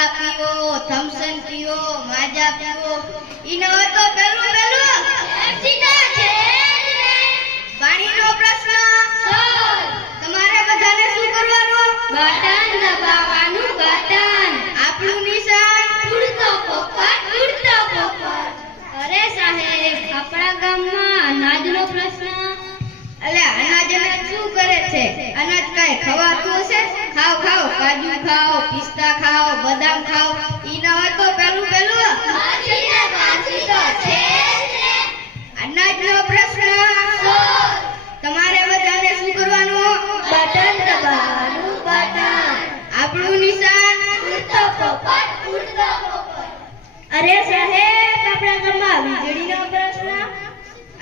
ઠંડા પીવો, થમ્સન પીવો, માજા પીવો. ઈનો તો પેલું સીધા છે પાણીનો પ્રશ્ન. તમારે બધાને શું કરવાનું? બટન દબાવવાનું. બટન. આપણું નિશાન ઉડતો પોપટ. અરે સાહેબ, આપણા ગામમાં અનાજનો પ્રશ્ન. અલ્યા અનાજ શું કરે છે? અનાજ કાઈ ખવાતું હશે? ખાઓ કાજુ ખાઓ, પિસ્તા ખાઓ, બદામ ખાઓ. ઈ ન હોય તો પેલું અનાજનો પ્રશ્ન. તમારે બધાને શું કરવાનું? બટન દબાવવાનું. બટન. આપણું નિશાન ઉડતો પોપટ. અરે સાહેબ, આપણા ગામમાં વીજળીનો પ્રશ્ન.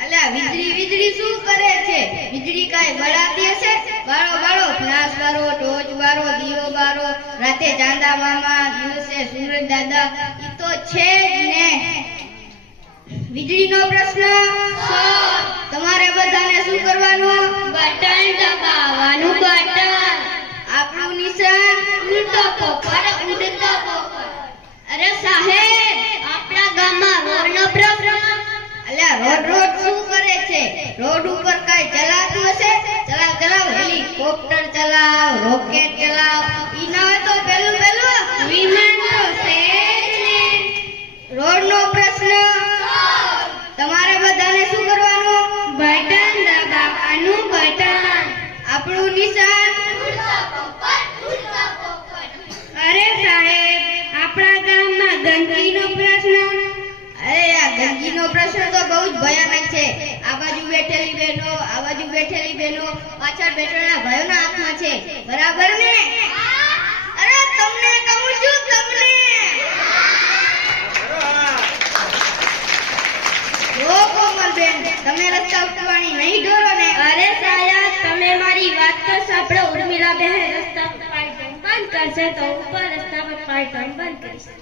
અલ્યા વીજળી શું કરે છે? વીજળી કાઈ બળાતી હશે? બાળો ફ્લાશ બારો, ટોચ બારો, દીવો બારો, રાતે ચાંદા મામા, દિવસે સુરજ દાદા. ઈ તો છે જ ને. વીજળીનો પ્રશ્ન. તમારે બધાને શું કરવાનું? બટન દબાવવાનું. બટન. આપણું નિશાન ઉડતો પોપટ. અરે સાહેબ, આપણા ગામમાં રોડનો પ્રશ્ન. અલ્યા રોડ શું કરે છે? રોડ ઉપર કાઈ ચલાવતું હશે? ચલાવ હેલિકોપ્ટર ચલાવ, રોકેટ ચલાવ. ઈ ન હોય તો પેલું વિમાન તો છે ને. રોડનો પ્રશ્ન. તમારે બધાને શું કરવાનું? બટન દબાવવાનું. બટન. આપણું નિશાન ઉડતો પોપટ. અરે સાહેબ, આપણા ગામમાં ગંદકીનો પ્રશ્ન. અરે આ ગંદકીનો પ્રશ્ન તો બહુ જ ભયાનક છે. આ બાજુ બેઠેલી બહેનો, આ બાજુ બેઠેલી બહેનો, પાછળ બેઠેલા ભાઈઓના હાથમાં છે. બરાબર ને? અરે તમને કહું છું, તમને. ઓ કોમલબેન, તમે રસ્તા ઉપર પાણી નહીં ઢોરો ને? અરે સાહેબ, તમે મારી વાત તો સાંભળો. ઉર્મિલા બહેન રસ્તા પર પાણી બંધ કરશે તો ઉપર રસ્તા પર પાણી બંધ કરશે.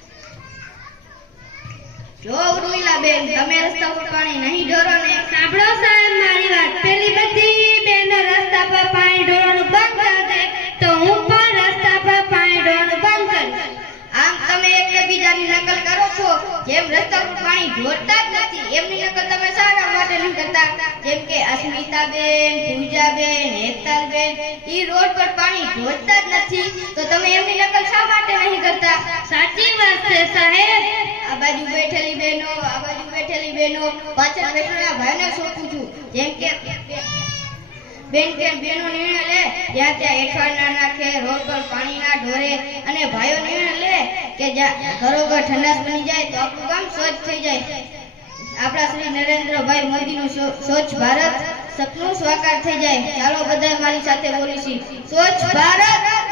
જો ઉર્મિલાબેન, તમે રસ્તા પર પાણી નહીં ઢોરો ને? સાંભળો સાહેબ મારી વાત. પેલી બધી બહેનો રસ્તા પર પાણી ઢોરવાનું બંધ કરી દે તો હું પણ રસ્તા પર પાણી ઢોરવાનું બંધ કરીશ. આમ તમે એકબીજાની નકલ કરો છો. જેમ રસ્તા પર પાણી ઢોરતા જ નથી, એમની નકલ તમે શાના માટે નહીં કરતા? જેમ કે અસ્મિતાબેન, પૂજાબેન, હેતલબેન, ઈ રોડ પર પાણી ઢોરતા જ નથી, તો તમે એમની નકલ શા માટે નહીં કરતા? સાચી વાત છે સાહેબ. આ બાજુ બેઠેલી બહેનો, આ બાજુ બેઠેલી બહેનો, પાછળ બેઠેલા ભાઈને સોંપું છું. જેમ કે બેન કે બેનો નિર્ણય લે, જ્યાં ત્યાં એઠવાડ ના નાખે, રોડ પર પાણી ના ઢોરે, અને ભાઈઓ નિર્ણય લે કે ઘરોઘર ઠંડાસ બની જાય તો આપણું ગામ સ્વચ્છ થઈ જાય. આપણા શ્રી નરેન્દ્રભાઈ મોદીનું સ્વચ્છ ભારત સપનું સાકાર થઈ જાય. ચાલો બધા મારી સાથે બોલીશું, સ્વચ્છ ભારત.